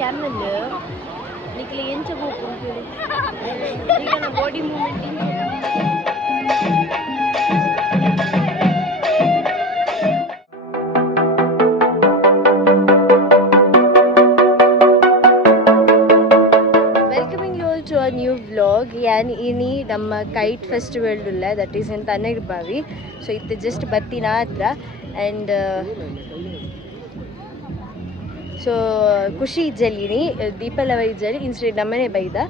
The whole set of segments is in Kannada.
ಕ್ಯಾಮಲ್ ನಿಕ್ಲಿ ಎಂಚ ಬೋಕು ಈಗ body movement to a new vlog. Yani ini namma kite festival ulla that is in Tanagbavi. So it just battina hatra and so Kushi Jalini Deepalava Jali instead namane baida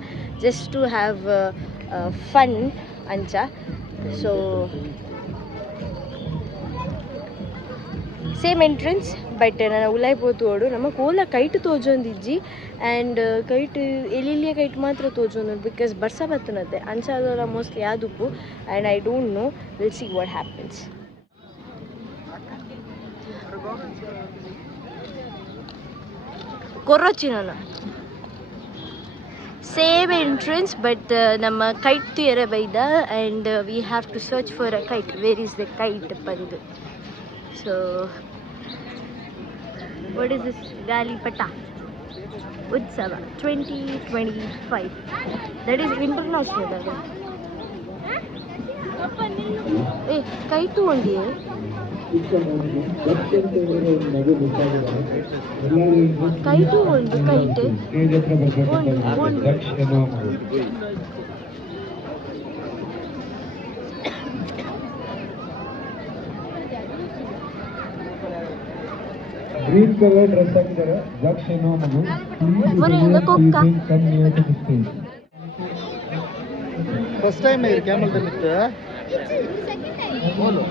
just to have fun ancha. So same entrance but ನಾನು ಉಲಾಯ್ಪೋತೋಡು ನಮ್ಮ ಕೋಲ ಕೈಟ್ ತೋಜೊಂದಿಜ್ಜಿ ಆ್ಯಂಡ್ ಕೈಟ್ ಎಲ್ಲಿಯ ಕೈಟ್ ಮಾತ್ರ ತೋಜೊಂದು ಬಿಕಾಸ್ ಬರ್ಸ ಬತ್ತನತ್ತೆ ಅಂಚಾದಲ್ಲ ಮೋಸ್ಟ್ಲಿ ಯಾದುಪ್ಪು and I don't know will see what happens ಕೊರೊಚ್ಚಿ ನಾನು ಸೇಮ್ ಎಂಟ್ರೆನ್ಸ್ ಬಟ್ ನಮ್ಮ ಕೈಟ್ ತುಯರ ಬೈದ and we have to search for a kite where is the kite ಬಂದು so what is this Galipata Utsava 2025 that is international hey kite ondi kite ondi kite green color dress ಹಾಕಿದ್ದಾರೆ ದಕ್ಷ ಏನೋ ಮಗು come near to the stage first time ಈ ಕ್ಯಾಮಲ್ ಬಂದಿತ್ತು second time ಬೋಲು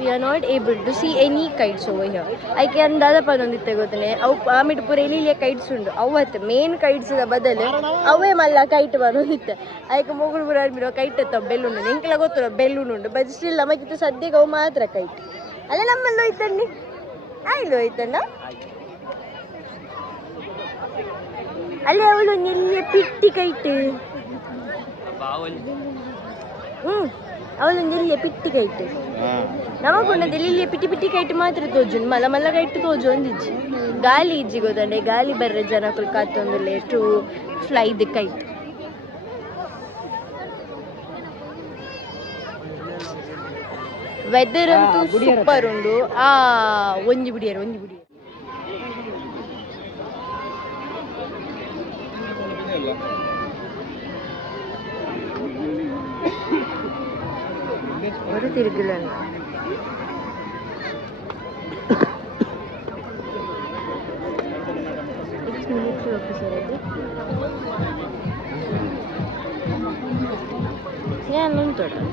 we are not able to see any kites over here. I can dada panonditte gotane avu amid pure eliya kites undu avatte main kites da badale ave malla kite banonditte ayike mogulu pura miro kite ta balloon undu enkala gottula balloon undu but still namakitte sadyage avu matra kite alla nammallo ittandi aylo ittanda alle avulu nille pitti kite ಅವಳು ಎಲ್ಲಿಯ ಪಿಟ್ಟಿ ಕೈಟ್ ನಮಗೊಂಡದ್ದು ಎಲ್ಲಿಯ ಪಿಟ್ಟಿ ಪಿಟ್ಟಿ ಕೈಟ್ ಮಾತ್ರ ತೋಜು ಮಲ್ಲ ಮಲ್ಲ ಕೈಟ್ ತೋಜು ಒಂದಿಜ್ಜಿ ಗಾಳಿ ಇಜ್ಜಿ ಗೊತ್ತಂಡೆ ಗಾಳಿ ಬರ್ರೆ ಜನ ಕಾತೊಂದಿಲ್ಲ to fly the kite weather ಅಂತೂ ಸೂಪರ್ ಉಂಡು ಒಂಜಿ ಬಿಡಿಯರು ഒരു തിരിക്കലാണ് മിലിറ്ററി ഓഫീസറായിട്ട് ഞാനൊന്നും തൊടാം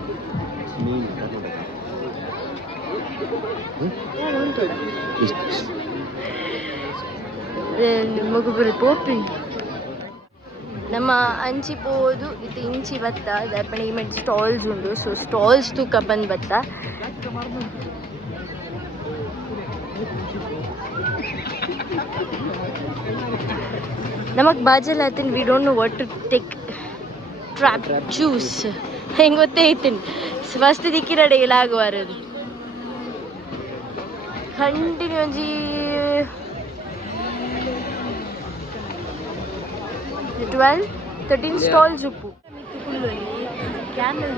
ಮಗುಬರು ಪೋಪಿ ನಮ್ಮ ಅಂಚಿ ಪೋದು ಇದು ಇಂಚಿ ಬತ್ತ ದರ್ಪಣೆ ಮೆಟ್ ಸ್ಟಾಲ್ಸ್ ಉಂಡು ಸೊ ಸ್ಟಾಲ್ಸ್ ತೂಕ ಬಂದು ಬತ್ತ ನಮಗೆ ಬಾಜಲ್ ಆಯ್ತೀನಿ we don't know what to take trap juice ಹೆಂಗೆ ಗೊತ್ತೇ ಐತೀನಿ ಫಸ್ಟ್ ದಿಕ್ಕಿರಡೆ ಇಲಾಗುವಾರದು ಕಂಟಿನ್ಯೂ ಒಂಜಿ 12-13 ಸ್ಟಾಲ್ಸ್ ಉಪ್ಪು ಕ್ಯಾಮಲ್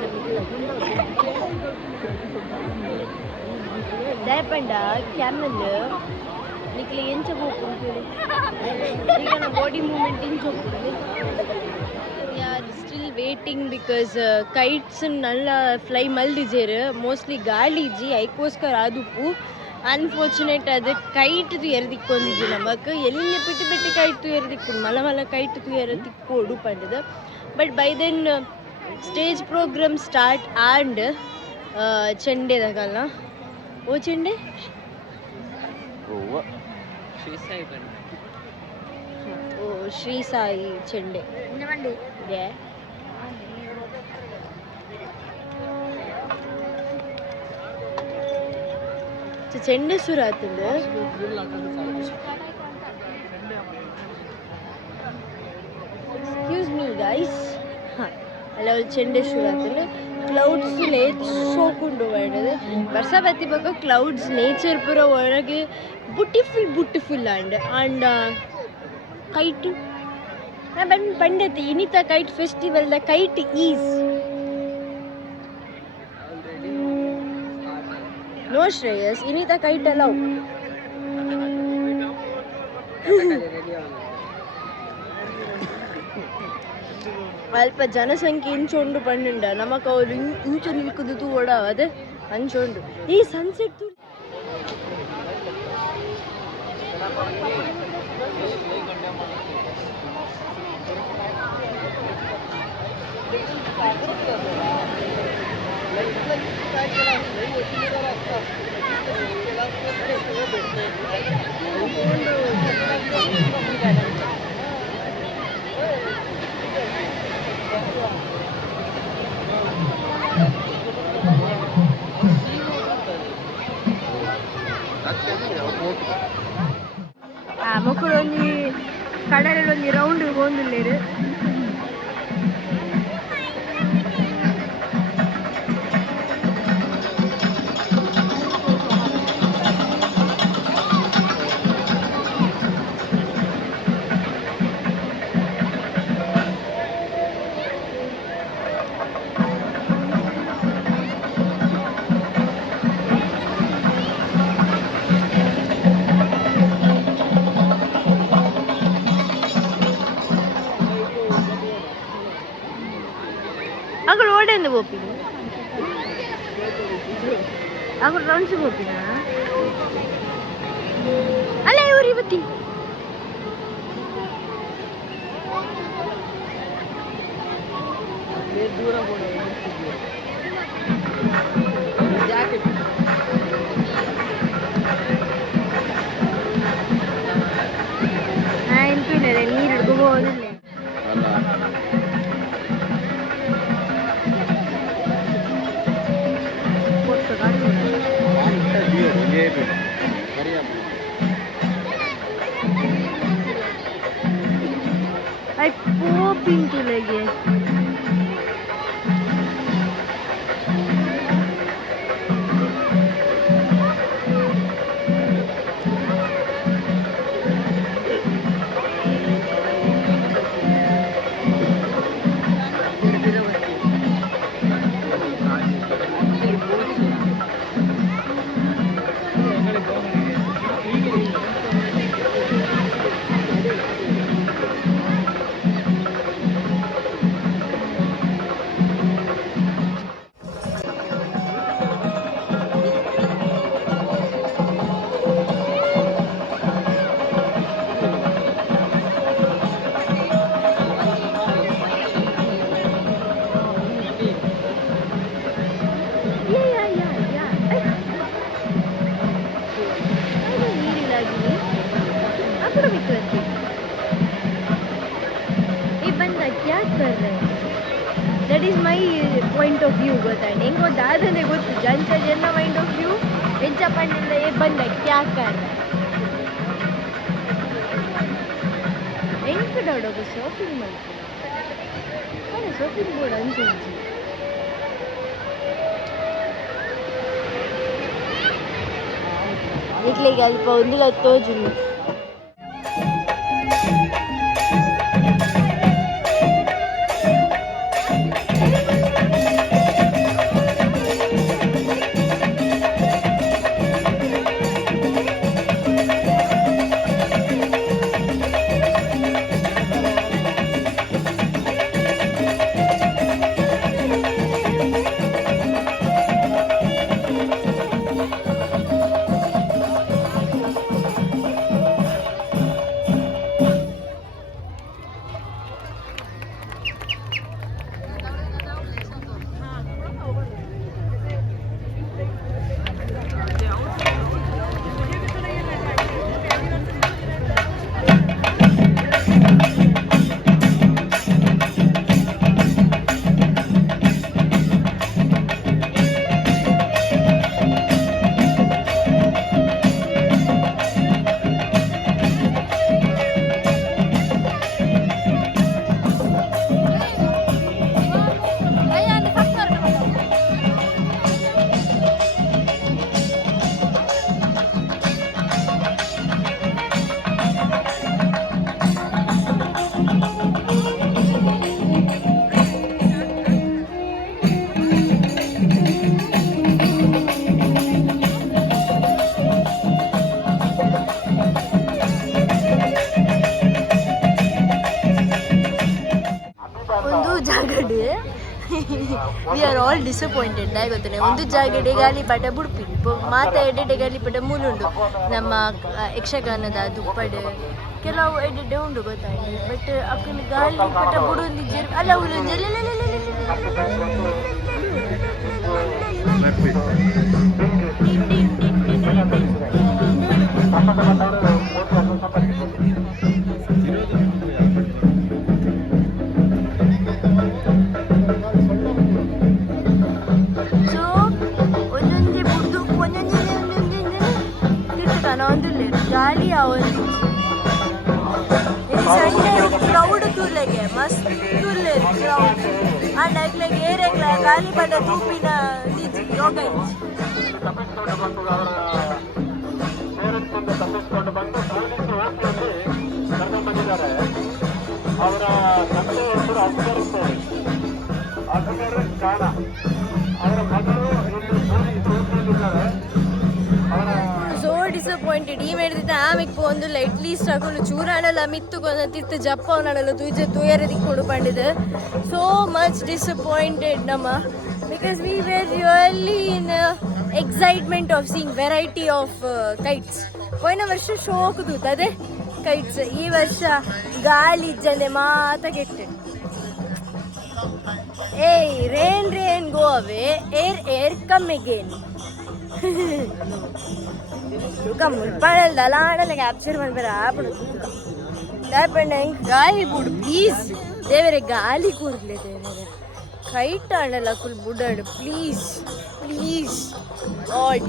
ದಯಪಂಡ ಕ್ಯಾಮಲ್ ನಿಕ್ಲಿ ಎಂಚ ಬೋಕು ಈಗ ನಾ ಬಾಡಿ ಮೂಮೆಂಟ್ ಇಂಚ still waiting because kites Nalla fly ಮಲ್ದಿಜೇರು mostly ಗಾಳಿ ಇಜ್ಜಿ ಐಕೋಸ್ಕರ ಆದುಪ್ಪು ಅನ್ಫಾರ್ಚುನೇಟ್ ಅದು ಕೈಟ್ದು ಎರದಿಕ್ಕೊಂದಿಜ್ಜಿ ನಮಕ್ ಎಲ್ಲಿ ಪಿಟ್ಟಿ ಪಿಟ್ಟಿ ಕೈಟು ಎರದಿಕ್ಕೊಂಡು ಮಲ ಮಲ ಕೈಟು ಎರದಿಕ್ಕೋಡು ಪಂಡದು but by then stage program start and ಚೆಂಡೆದಾಗಲ್ಲ ಓ ಚೆಂಡೆ ಓ ಶ್ರೀ ಸಾಯಿ ಚೆಂಡೆ ಚೆಂಡೆಸೂರು ಆತಂದು ಎಕ್ಸ್ಕ್ಯೂಸ್ ಮೀ ಗೈಸ್ ಹಾಂ ಅಲ್ಲ ಅವ್ರು ಚೆಂಡೆಸೂರು ಆತಂದು ಕ್ಲೌಡ್ಸ್ ಸೋಕೊಂಡು ಬೇಡದು ವರ್ಷ ಬತ್ತಿಬೇಕು ಕ್ಲೌಡ್ಸ್ ನೇಚರ್ ಪೂರ ಒಳಗೆ ಬ್ಯೂಟಿಫುಲ್ ಆ್ಯಂಡ್ ಕೈಟ್ ನಾ ಬಂದು ಪಂಡತಿ ಇನಿತ kite festival the kite is no Shreyas ಇನಿತ ಕೈಟ್ ಅಲೌ ಅಲ್ಪ ಜನಸಂಖ್ಯೆ ಇಂಚೊಂಡು ಪಂಡುಂಡ ನಮಕ್ ಅವ್ರು ಇಂಚು ನಿಲ್ಕುದು ತೂಡ ಅದೇ ಅಂಚೊಂಡು ಈ ಸನ್ಸೆಟ್ ಮಕ್ಕಳು ಒಂದು ಕಡಲಲ್ಲಿ ಒಂದು ರೌಂಡ್ ಹೋಗಿಲ್ಲೇರು అక్కడ ఓడేంది పోపిన అక్కడ రౌండ్స్ పోపిన అలా ఎవరు ఇవతి ఇంపినరే నీరు ಹಿಡ್ಕೋಬೋದಿಲ್ಲ I pop into lagi. That is my point of view. ಗೊತ್ತಾ ನಿಂಗೆ ದಾದನೆ ಗೊತ್ತು ಜನ ಜನ ಪಾಯಿಂಟ್ ಆಫ್ ವ್ಯೂ ವೆಂಚ ಪಂಡಿಂದ ಬಂದ ಕ್ಯಾ ಕರ್ ಎಂಕ ಡಾಡೋದು ಶಾಪಿಂಗ್ ಮಾಡ್ತೀನಿ ಶಾಪಿಂಗ್ ಬೋರ್ಡ್ ಅಂಚುಂಚಿ ಇಟ್ಲಿಗೆ ಅಲ್ಪ ಒಂದಿಲ್ಲ ತೋಜುಂಡು ವಿ ಆರ್ ಆಲ್ ಡಿಸಪಾಯಿಂಟೆಡ್ ನಾಯಿ ಗೊತ್ತೇ ಒಂದು ಜಾಗಡೆ ಗಾಳಿಪಟ ಬುಡ್ಪಿಟ್ಟು ಮಾತಾ ಎಡೆಡೆ ಗಾಳಿಪಟ ಮೂಲುಂಡು ನಮ್ಮ ಯಕ್ಷಗಾನದ ದುಪ್ಪಡು ಕೆಲವು ಎಡೆಡೆ ಉಂಡು ಗೊತ್ತಾಗಿ ಬಟ್ ಅಕ್ಕನ ಗಾಳಿಪಟ ಬುಡೊಂದಿಜ್ಜರು ಅಲ್ಲ ಉಲುಂಜಲ್ಲ ಸೊ ಒಂದೊಂದೇ ಬುಡ್ದು ಒಂದೊಂದೇ ಒಂದಿಲ್ಲ ಗಾಳಿ ಅವೊಂದು ಸಂಡೆ ಕ್ರೌಡ್ ತೂರ್ಲೆಗೆ ಮಸ್ತ್ ತೂರ್ಲೆ ಕ್ರೌಡ್ ಅಂಡ್ ಆಗ್ಲೆಗೆ ಏರೆಗ್ಲ ಗಾಳಿಪಟ ತೂಪಿನ ದೀಜಿ ಯೋಗ ತಪ್ಪಿಸಿಕೊಂಡು ಬಂದು ಪೊಲೀಸ್ ವ್ಯವಸ್ಥೆಯಲ್ಲಿ ಕರ್ಕೊಂಡು ಬಂದಿದ್ದಾರೆ. ಅವರ ತಂದೆ ಹೆಸರು ಅಸ್ಗರ್ ಖಾನ. ಅವರ ಮಗಳು ಇಲ್ಲಿ ಪೊಲೀಸ್ ವ್ಯವಸ್ಥೆಯಲ್ಲಿದ್ದಾರೆ. ಅವರ ಸೋ ಡಿಸಪಾಯಿಂಟೆಡ್ ಈ ಮೇಡಿದ ಆಮೆಗೆ ಪೋಂದುಲ್ಲ ಅಟ್ಲೀಸ್ಟ್ ಹಾಕೊಂಡು ಚೂರಾಡಲ್ಲ ಮಿತ್ತುಕೊಂಡು ತಿತ್ತು ಜಪ್ಪ ಅವನಾಡಲ್ಲ ತುಯ್ಜ ತುಯರದಿಕ್ಕೆ ಕೊಡು ಪಂಡಿದೆ ಸೋ ಮಚ್ ಡಿಸಪಾಯಿಂಟೆಡ್ ನಮ್ಮ because we were really in excitement of seeing variety of kites ಪೋಯಿನ ವರ್ಷ ಶೋಕ್ ತೂತದೆ ಕೈಟ್ಸ್ ಈ ವರ್ಷ ಗಾಳಿ ಜಂದೆ ಮಾತ ಕೆಟ್ಟೆ ಏಯ್ ರೇನ್ ರೇನ್ ಗೋ ಅವೇ ಏರ್ ಏರ್ ಕಮ್ ಅಗೇನ್ ಮುಲ್ಪಾಡಲ್ಲ ಆಡಲ್ಲ ಕ್ಯಾಪ್ಚರ್ ಮಾಡ್ಬೇಡ ಗಾಳಿ ಬುಡು ಪ್ಲೀಸ್ ದೇವರೇ ಗಾಳಿ ಕೂಡ್ಲೆ ದೇವರೇ ಕೈಟ್ ಆಡಲ್ಲ ಫುಲ್ ಬುಡಾಡು ಪ್ಲೀಸ್ ಪ್ಲೀಸ್ ಗಾಡ್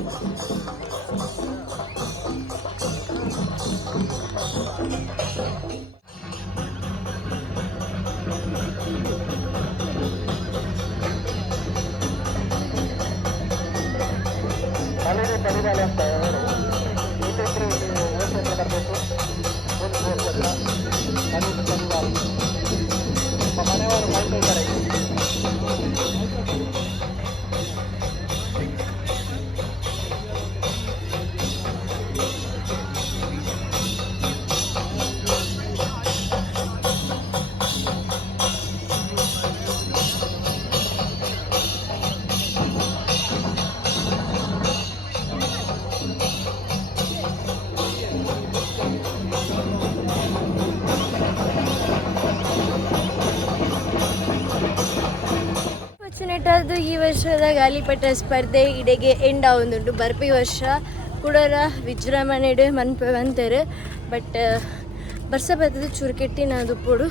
ಮನೆಗೆ ತಡಿದಾಳೆ ಅಂತ ಹೇಳಿ ಇಲ್ಲಿದ್ರೆ ಯೋಚನೆ ಬರಬೇಕು. ಒಂದು ಮನೆಗೆ ತಡಿದಾಳೆ ನಮ್ಮ ಮನೆಯವರು ಮಾಡ್ತಿದ್ದಾರೆ. ಅದು ಈ ವರ್ಷದ ಗಾಳಿಪಟ ಸ್ಪರ್ಧೆ ಇಡೆಗೆ ಎಂಡ್ ಆವೊಂದುಂಟು ಬರ್ಪಿ ವರ್ಷ ಕೂಡರ ವಿಜೃಂಭಣೆಡ್ ಮನ್ಪೆ ಬಂತಾರೆ ಬಟ್ ಬರ್ಸ ಬರ್ತದ ಚೂರು ಕೆಟ್ಟಿನ ದುಪ್ಪೋಡು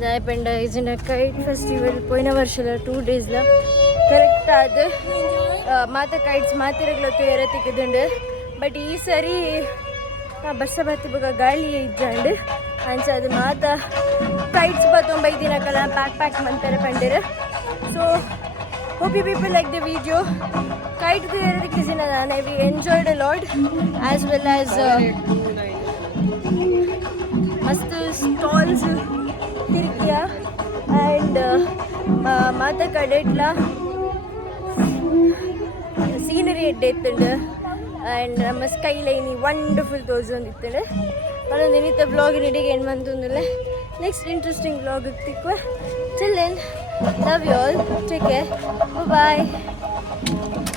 ದಾಯಪಂಡ ಇಜಿನ ಕೈಟ್ ಫೆಸ್ಟಿವಲ್ ಪೋಯಿನ ವರ್ಷದ 2 ಡೇಸ್ಲ ಕರೆಕ್ಟ್ ಆದ ಮಾತ ಕೈಟ್ಸ್ ಮಾತಿರಗ್ಲತ್ತು ಎರತಿಕ್ಕದುಂಡು ಬಟ್ ಈ ಸರಿ ಬರ್ಸ ಬತ್ತಿವಾಗ ಗಾಳಿ ಇಜ್ಜಂಡು ಅಂಚದು ಮಾತ ಕೈಟ್ಸ್ ಬತ್ತೊಂಬೈ ದಿನಕ್ಕೆಲ್ಲ ಪ್ಯಾಕ್ ಮಂತಾರೆ ಪಂಡಿರ so hope you people like the video. Kite to the Kizinadana. We enjoyed a lot as well as mast stalls Tirkiya and Mata Kadetla scenery at death and ನಮ್ಮ ಸ್ಕೈಲೈನ್ ವಂಡರ್ಫುಲ್ ತೋರಿಸೊಂದಿತ್ತೇನೆ ಅದೊಂದು ಇನ್ನಿತ್ತ ವ್ಲಾಗ್ ನಿಡಿಗೆ ಏನು ಬಂತಂದಿಲ್ಲ ನೆಕ್ಸ್ಟ್ ಇಂಟ್ರೆಸ್ಟಿಂಗ್ ವ್ಲಾಗ್ ಇರ್ತಿಕ್ವ till then love you all, take care, bye bye.